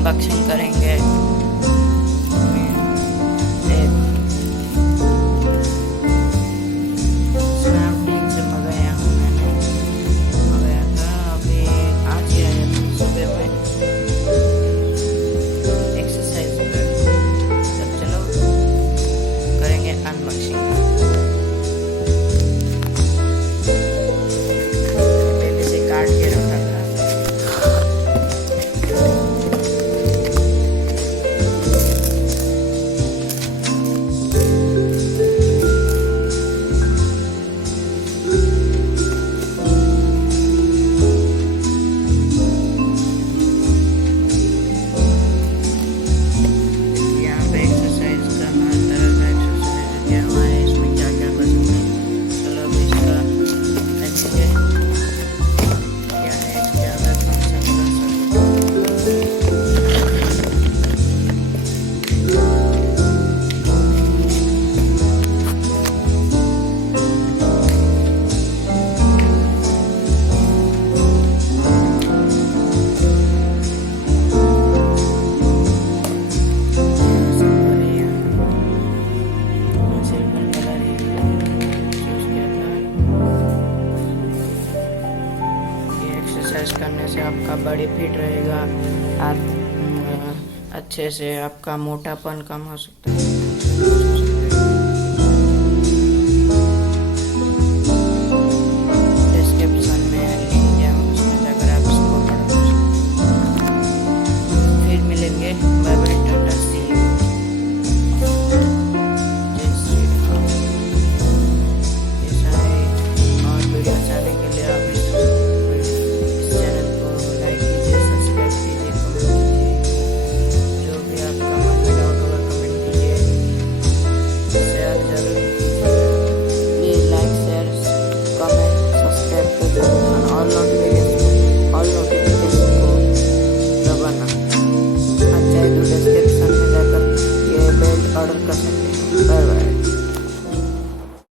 Unboxing करेंगे। Snapdeal से मंगाया हूँ मैंने, मंगाया था अभी, आज ही आया था सुबह में एक्सरसाइज पर। तब चलो करेंगे अनबॉक्सिंग। पहले से काट के रखा था। यहाँ पे एक्सरसाइज का हर तरह का एक्सरसाइज दिया हुआ है, इसमें क्या क्या पसंद है। चलो अभी इसका देखेंगे क्या है, क्या क्या फंक्शन कर एक्सरसाइज करने से आपका बॉडी फिट रहेगा, आप अच्छे से आपका मोटापन कम हो सकता है। डिस्क्रिप्शन में लिंक दिया हूँ, उसमें जाकर आप इसको पढ़ सकते हैं। फिर मिलेंगे, bye bye, tata, see you, Jai Shri Ram. ऐसा है, और वीडियो चाहने के लिए आप इस चैनल को लाइक कीजिए, सब्सक्राइब कीजिए, कमेंट कीजिए, जो भी आपका मन में डाउट होगा कमेंट कीजिए, शेयर जरूर कीजिए। Please like, share, comment, subscribe कर दो और नोटिफिकेशन को दबाना। अच्छा है तो डिस्क्रिप्शन में जाकर ये बेल्ट ऑर्डर कर सकते हैं।